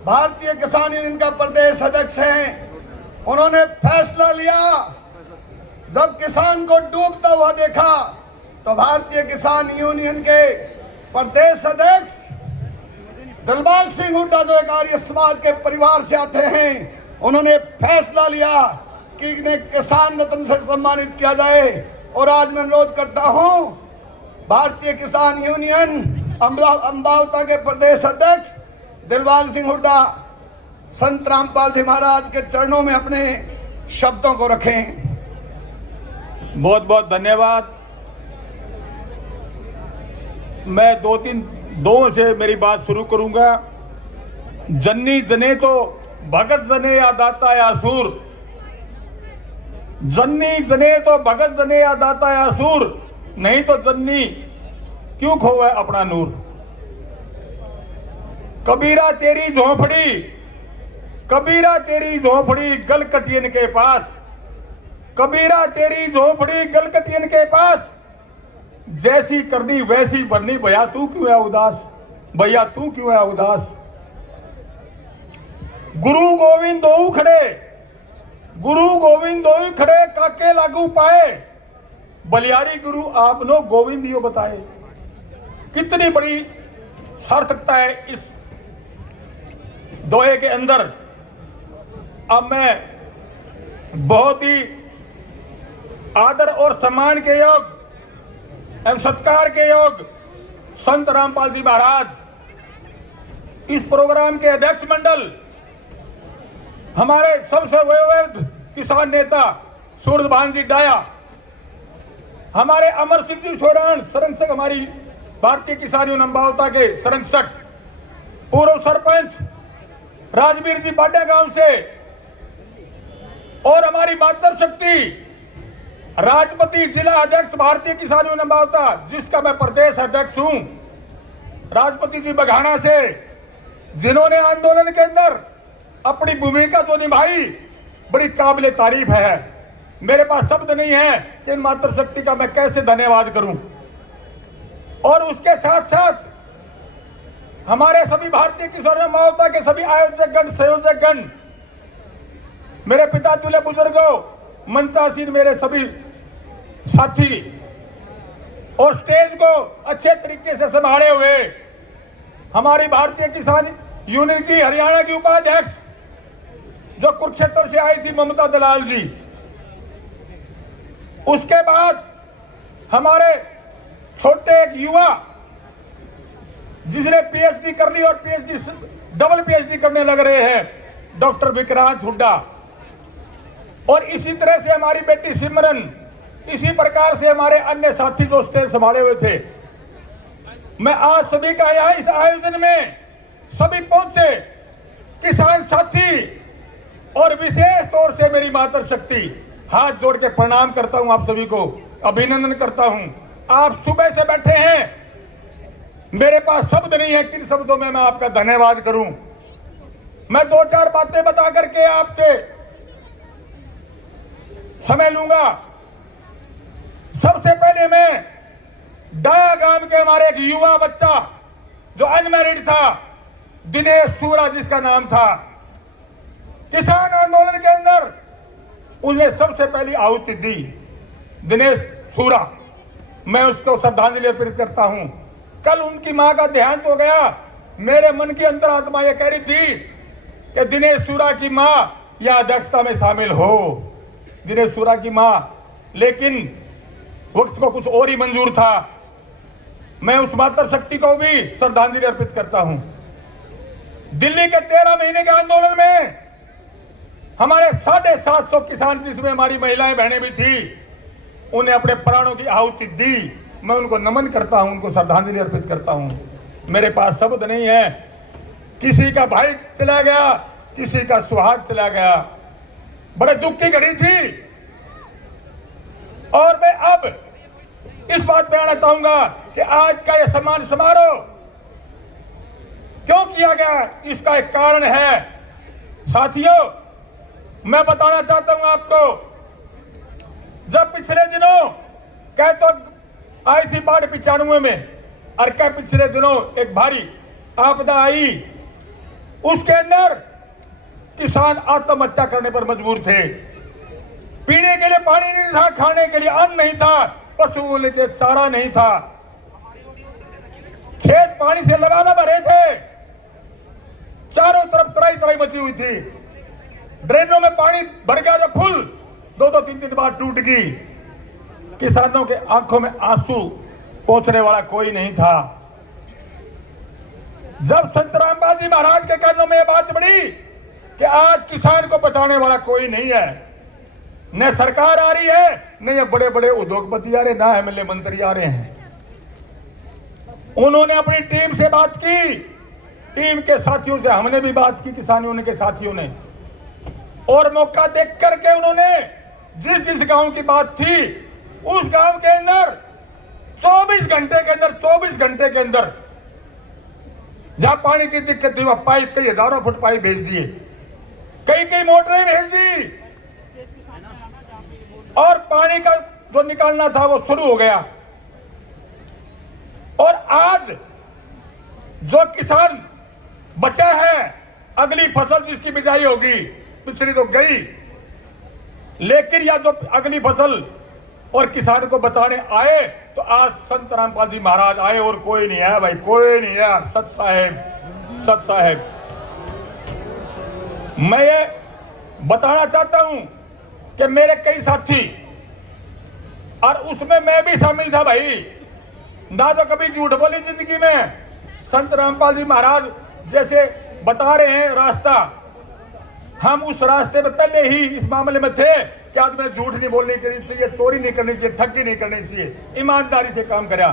भारतीय किसान यूनियन का प्रदेश अध्यक्ष हैं, उन्होंने फैसला लिया। जब किसान को डूबता हुआ देखा तो भारतीय किसान यूनियन के प्रदेश अध्यक्ष दिलबाग सिंह हुड्डा, जो एक आर्य समाज के परिवार से आते हैं, उन्होंने फैसला लिया कि इन्हें किसान रत्न से सम्मानित किया जाए। और आज मैं अनुरोध करता हूं, भारतीय किसान यूनियन अम्बावता के प्रदेश अध्यक्ष दिलबाग सिंह हुड्डा संत रामपाल जी महाराज के चरणों में अपने शब्दों को रखें। बहुत बहुत धन्यवाद। मैं दो से मेरी बात शुरू करूंगा। जन्नी जने तो भगत जने या दाता या सूर, जन्नी जने तो भगत जने या दाता या सूर, नहीं तो जन्नी क्यों खोवे अपना नूर। कबीरा तेरी झोंपड़ी, कबीरा तेरी झोंपड़ी गलकटियन के पास, कबीरा तेरी झोंपड़ी गलकटियन के पास, जैसी करनी वैसी बननी, भैया तू क्यों है उदास, भैया तू क्यों है उदास। गुरु गोविंद दो खड़े, गुरु गोविंद दो खड़े, काके लागू पाए, बलियारी गुरु आपनो गोविंद यो बताए। कितनी बड़ी सार्थकता है इस दोहे के अंदर। अब मैं बहुत ही आदर और सम्मान के योग एवं सत्कार के योग संत रामपाल जी महाराज, इस प्रोग्राम के अध्यक्ष मंडल, हमारे सबसे वयोवृद्ध किसान नेता सूरजभान जी डाया, हमारे अमर सिंह जी सोरान संरक्षक, हमारी भारतीय किसान यूनियन अम्बावता के संरक्षक, पूर्व सरपंच राजवीर जी बाडा गांव से, और हमारी मातृशक्ति राजपति जिला अध्यक्ष भारतीय किसान यूनियन अम्बावता, जिसका मैं प्रदेश अध्यक्ष हूं, राजपति जी बघाना से, जिन्होंने आंदोलन के अंदर अपनी भूमिका जो निभाई, बड़ी काबिले तारीफ है। मेरे पास शब्द नहीं है कि इन मातृशक्ति का मैं कैसे धन्यवाद करूं। और उसके साथ साथ हमारे सभी भारतीय किसान यूनियन अम्बावता के सभी आयोजकगण, संयोजकगण, मेरे पिता तुल्य बुजुर्गों, मंचासीन मेरे सभी साथी, और स्टेज को अच्छे तरीके से संभाले हुए हमारी भारतीय किसान यूनियन की हरियाणा की उपाध्यक्ष, जो कुरुक्षेत्र से आई थी, ममता दलाल जी। उसके बाद हमारे छोटे एक युवा जिसने पीएचडी कर ली और पीएचडी डबल पीएचडी करने लग रहे हैं, डॉक्टर विक्रांत हुड्डा। और इसी तरह से हमारी बेटी सिमरन, इसी प्रकार से हमारे अन्य साथी जो स्टेज संभाले हुए थे। मैं आज सभी का यहाँ इस आयोजन में सभी पहुंचे किसान साथी, और विशेष तौर से मेरी मातृशक्ति, हाथ जोड़ के प्रणाम करता हूं, आप सभी को अभिनंदन करता हूं। आप सुबह से बैठे हैं, मेरे पास शब्द नहीं है किन शब्दों में मैं आपका धन्यवाद करूं। मैं दो चार बातें बता करके आपसे समय लूंगा। सबसे पहले मैं डाया गांव के हमारे एक युवा बच्चा जो अनमैरिड था, दिनेश सूरा जिसका नाम था, किसान आंदोलन के अंदर उसने सबसे पहली आहुति दी। दिनेश सूरा, मैं उसको श्रद्धांजलि अर्पित करता हूं। कल उनकी मां का देहांत हो गया। मेरे मन की अंतरात्मा यह कह रही थी कि दिनेश सूरा की मां यह अध्यक्षता में शामिल हो, दिनेश सूरा की मां, लेकिन वक्त को कुछ और ही मंजूर था। मैं उस मातृशक्ति को भी श्रद्धांजलि अर्पित करता हूं। दिल्ली के 13 महीने के आंदोलन में हमारे 750 किसान, जिसमें हमारी महिलाएं बहनें भी थी, उन्हें अपने प्राणों की आहुति दी। मैं उनको नमन करता हूं, उनको श्रद्धांजलि अर्पित करता हूं। मेरे पास शब्द नहीं है। किसी का भाई चला गया, किसी का सुहाग चला गया, बड़े दुख की घड़ी थी। और मैं अब इस बात पे आना चाहूंगा कि आज का यह सम्मान समारोह क्यों किया गया, इसका एक कारण है। साथियों, मैं बताना चाहता हूं आपको, जब पिछले दिनों कह तो आई थी बाढ़ 95 में, और क्या पिछले दिनों एक भारी आपदा आई उसके अंदर किसान आत्महत्या करने पर मजबूर थे। पीने के लिए पानी नहीं था, खाने के लिए अन्न नहीं था, पशुओं के लिए चारा नहीं था, खेत पानी से लबालब भरे थे, चारों तरफ तराई तराई मची हुई थी, ड्रेनों में पानी भर गया था फुल, 2-2 3-3 बार टूट गई। किसानों के आंखों में आंसू पोंछने वाला कोई नहीं था। जब संत रामपाल जी महाराज के कानों में यह बात बढ़ी कि आज किसान को बचाने वाला कोई नहीं है, न सरकार आ रही है, न ये बड़े बड़े उद्योगपति आ रहे, ना एमएलए मंत्री आ रहे हैं, उन्होंने अपनी टीम से बात की, टीम के साथियों से हमने भी बात की, किसानियों के साथियों ने, और मौका देख करके उन्होंने जिस जिस गांव की बात थी उस गांव के अंदर 24 घंटे के अंदर जहां पानी की दिक्कत थी वहां पाइप, कई हजारों फुट पाइप भेज दिए, कई मोटरें भेज दी, और पानी का जो निकालना था वो शुरू हो गया। और आज जो किसान बचा है, अगली फसल जिसकी बिजाई होगी, पिछली तो गई, लेकिन या जो अगली फसल और किसान को बचाने आए, तो आज संत रामपाल जी महाराज आए और कोई नहीं है भाई, कोई नहीं है। सत साहेब मैं ये बताना चाहता हूं कि मेरे कई साथी, और उसमें मैं भी शामिल था भाई, ना तो कभी झूठ बोली जिंदगी में। संत रामपाल जी महाराज जैसे बता रहे हैं रास्ता, हम उस रास्ते में पहले ही इस मामले में थे कि आदमी ने झूठ नहीं बोलनी चाहिए, चोरी नहीं करनी चाहिए, ठगी नहीं करनी चाहिए, ईमानदारी से काम करा।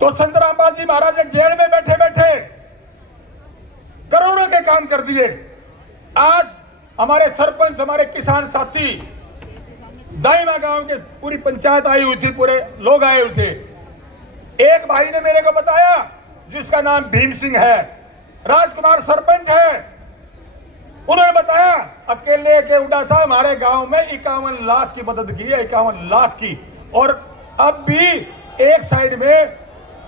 तो संत रामपाल जी महाराज ने जेल में बैठे बैठे करोड़ों के काम कर दिए। आज हमारे सरपंच, हमारे किसान साथी, दाइमा गांव के पूरी पंचायत आई हुई थी, पूरे लोग आए हुए थे। एक भाई ने मेरे को बताया जिसका नाम भीम सिंह है, राजकुमार सरपंच है, उन्होंने बताया अकेले के उड़ा साहब हमारे गांव में 51 लाख की मदद की है, 51 लाख की, और अब भी एक साइड में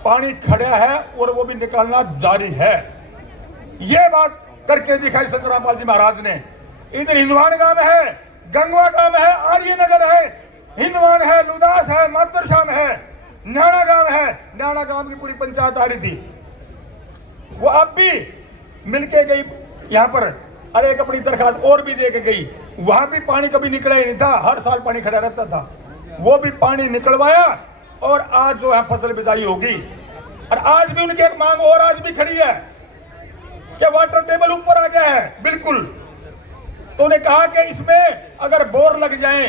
पानी खड़ा है और वो भी निकालना जारी है। ये बात करके दिखाई संत रामपाल जी महाराज ने। इधर हिंदवान गांव है, गंगवा गांव है, आर्यनगर है, हिंदवान है, लुदास है, मातरशाम है, न्याणा गांव है, न्याणा गांव की पूरी पंचायत आ रही थी, वो अब भी मिलके गई यहां पर, अरे एक अपनी दरखास्त और भी दे के गई। वहां भी पानी कभी निकला ही नहीं था, हर साल पानी खड़ा रहता था, वो भी पानी निकलवाया, और आज जो है फसल बिजाई होगी। और आज भी उनकी एक मांग और आज भी खड़ी है कि वाटर टेबल ऊपर आ गया है बिल्कुल। तो उन्हें कहा कि इसमें अगर बोर लग जाए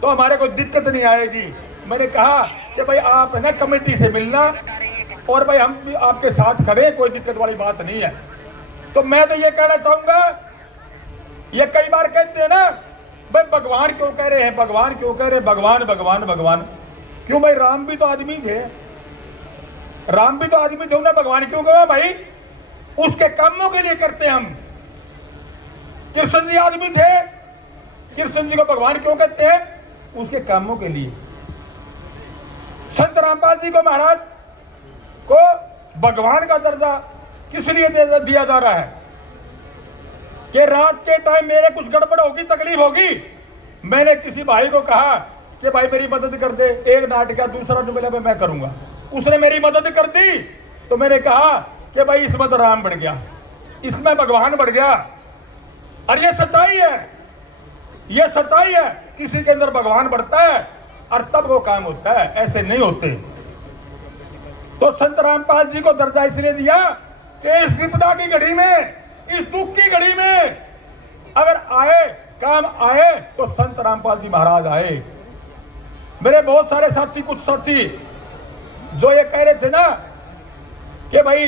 तो हमारे को दिक्कत नहीं आएगी। मैंने कहा कि भाई आप है ना कमेटी से मिलना, और भाई हम भी आपके साथ खड़े, कोई दिक्कत वाली बात नहीं है। तो मैं तो ये कहना चाहूंगा, ये कई बार कहते हैं ना भाई भगवान क्यों कह रहे हैं, भगवान क्यों कह रहे हैं, भगवान भगवान भगवान क्यों? भाई राम भी तो आदमी थे, राम भी तो आदमी थे, उन्हें भगवान क्यों कहा भाई? उसके कामों के लिए करते हम। कृष्ण जी आदमी थे, कृष्ण जी को भगवान क्यों कहते हैं? उसके कामों के लिए। संत रामपाल जी को महाराज को भगवान का दर्जा किस लिए दिया जा रहा है कि रात के टाइम मेरे कुछ गड़बड़ होगी, तकलीफ होगी, मैंने किसी भाई को कहा कि भाई मेरी मदद कर दे, एक नाटक दूसरा नुमेला में मैं करूंगा, उसने मेरी मदद कर दी, तो मैंने कहा कि भाई इसमें तो राम बढ़ गया, इसमें भगवान बढ़ गया। और ये सच्चाई है, ये सच्चाई है, किसी के अंदर भगवान बढ़ता है और तब वो काम होता है, ऐसे नहीं होते। तो संत रामपाल जी को दर्जा इसलिए दिया कि इस विपदा की घड़ी में, इस दुख की घड़ी में अगर आए, काम आए, तो संत रामपाल जी महाराज आए। मेरे बहुत सारे साथी, कुछ साथी जो ये कह रहे थे ना कि भाई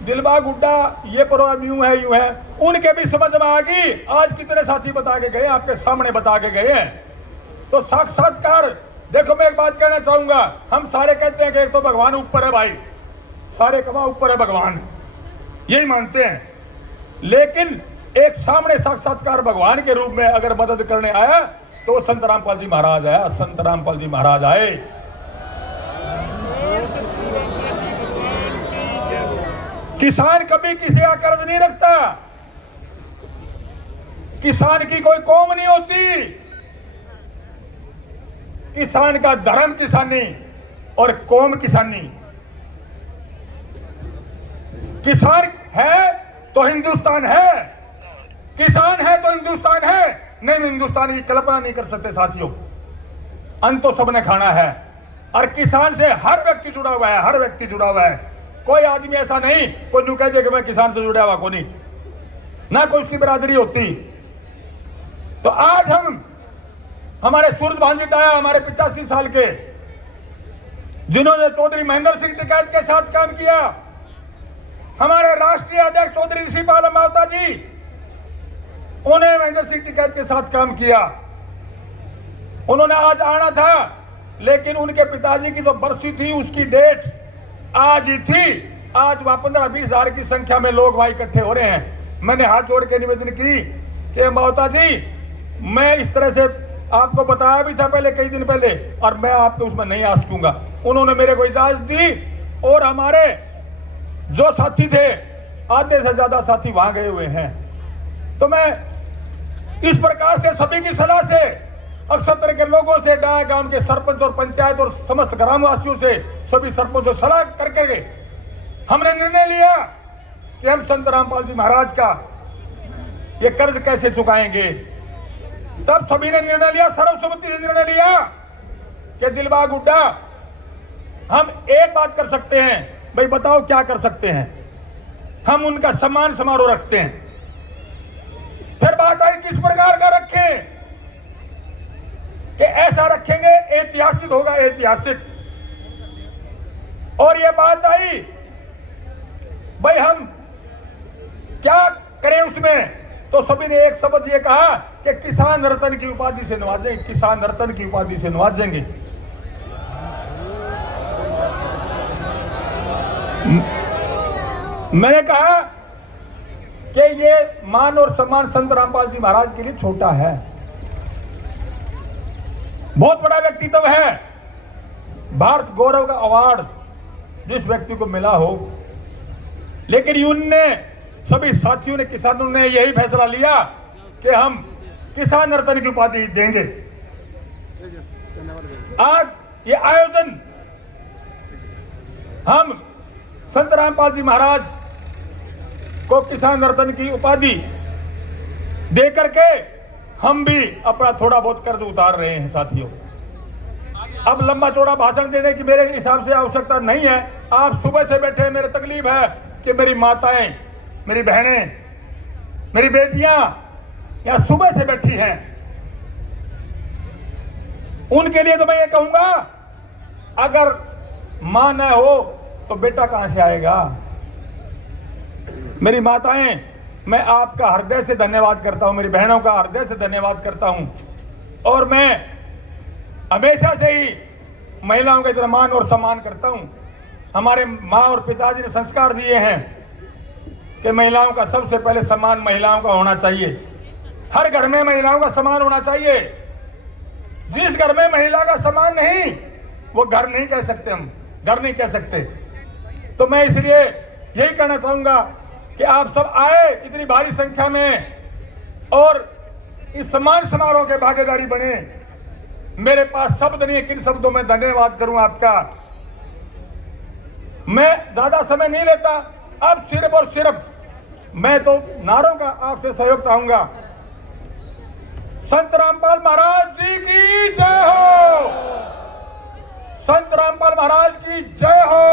दिलबाग हुड्डा ये प्रोग्राम यूं है, उनके भी समझ में आ गई। आज कितने साथी बता के गए, आपके सामने बता के गए हैं। तो साक्षात्कार देखो, मैं एक बात कहना चाहूंगा, हम सारे कहते हैं कि एक तो भगवान ऊपर है भाई, सारे कमा ऊपर है भगवान, यही मानते हैं, लेकिन एक सामने साक्षात्कार भगवान के रूप में अगर मदद करने आया तो संत रामपाल जी महाराज आया, संत रामपाल जी महाराज आए। किसान कभी किसी का कर्ज नहीं रखता। किसान की कोई कौम नहीं होती। किसान का धर्म किसानी और कौम किसानी। किसान है तो हिंदुस्तान है, किसान है तो हिंदुस्तान है। नहीं, हिंदुस्तान की कल्पना नहीं कर सकते साथियों। अन्न तो सबने खाना है और किसान से हर व्यक्ति जुड़ा हुआ है, हर व्यक्ति जुड़ा हुआ है। कोई आदमी ऐसा नहीं कोई यूं कह दे कि मैं किसान से जुड़ा हुआ को नहीं, ना कोई उसकी बिरादरी होती। तो आज हम हमारे सूरज भांजी डाया, हमारे 85 साल के, जिन्होंने चौधरी महेंद्र सिंह टिकैत के साथ काम किया, हमारे राष्ट्रीय अध्यक्ष चौधरी ऋषिपाल मावता जी, उन्हें महेंद्र सिंह टिकैत के साथ काम किया। उन्होंने आज आना था, लेकिन उनके पिताजी की जो बरसी थी उसकी डेट आज ही थी। आज 15-20 हजार की संख्या में लोग वहां इकट्ठे हो रहे हैं। मैंने हाथ जोड़ के निवेदन की कि मावता जी, मैं इस तरह से आपको बताया भी था पहले, कई दिन पहले, और मैं आपको उसमें नहीं आ सकूंगा। उन्होंने मेरे को इजाजत दी और हमारे जो साथी थे, आधे से ज्यादा साथी वहां गए हुए हैं। तो मैं इस प्रकार से सभी की सलाह से, अक्षत्र के लोगों से, डाया गांव के सरपंच और पंचायत और समस्त ग्रामवासियों से, सभी सरपंचों से सलाह करके हमने निर्णय लिया कि हम संत रामपाल जी महाराज का ये कर्ज कैसे चुकाएंगे। तब सभी ने निर्णय लिया, सर्वसम्मति से निर्णय लिया कि दिलबाग हुड्डा, हम एक बात कर सकते हैं। भाई बताओ क्या कर सकते हैं? हम उनका सम्मान समारोह रखते हैं। फिर बात आई किस प्रकार का रखें, कि ऐसा रखेंगे ऐतिहासिक होगा, ऐतिहासिक। और ये बात आई भाई हम क्या करें उसमें, तो सभी ने एक शब्द ये कहा कि किसान रत्न की उपाधि से नवाजेंगे, किसान रत्न की उपाधि से नवाजेंगे। मैंने कहा कि ये मान और सम्मान संत रामपाल जी महाराज के लिए छोटा है, बहुत बड़ा व्यक्तित्व है। भारत गौरव का अवार्ड जिस व्यक्ति को मिला हो, लेकिन यूनियन ने, सभी साथियों ने, किसानों ने यही फैसला लिया कि हम किसान रत्न की उपाधि देंगे। आज ये आयोजन हम संत रामपाल जी महाराज को किसान रत्न की उपाधि दे करके हम भी अपना थोड़ा बहुत कर्ज उतार रहे हैं साथियों। अब लंबा चौड़ा भाषण देने की मेरे हिसाब से आवश्यकता नहीं है। आप सुबह से बैठे हैं, मेरी तकलीफ है कि मेरी माताएं, मेरी बहनें, मेरी बेटियां यहाँ सुबह से बैठी हैं। उनके लिए तो मैं ये कहूंगा, अगर मां न हो तो बेटा कहां से आएगा। मेरी माताएं, मैं आपका हृदय से धन्यवाद करता हूं, मेरी बहनों का हृदय से धन्यवाद करता हूं। और मैं हमेशा से ही महिलाओं का इतना मान और सम्मान करता हूं। हमारे माँ और पिताजी ने संस्कार दिए हैं कि महिलाओं का सबसे पहले सम्मान महिलाओं का होना चाहिए। हर घर में महिलाओं का सम्मान होना चाहिए। जिस घर में महिला का सम्मान नहीं, वो घर नहीं कह सकते, हम घर नहीं कह सकते। तो मैं इसलिए यही कहना चाहूंगा कि आप सब आए इतनी भारी संख्या में और इस सम्मान समारोह के भागीदारी बने। मेरे पास शब्द नहीं है किन शब्दों में धन्यवाद करूं आपका। मैं ज्यादा समय नहीं लेता। अब सिर्फ और सिर्फ मैं तो नारों का आपसे सहयोग चाहूंगा। संत रामपाल महाराज जी की जय हो। संत रामपाल महाराज की जय हो।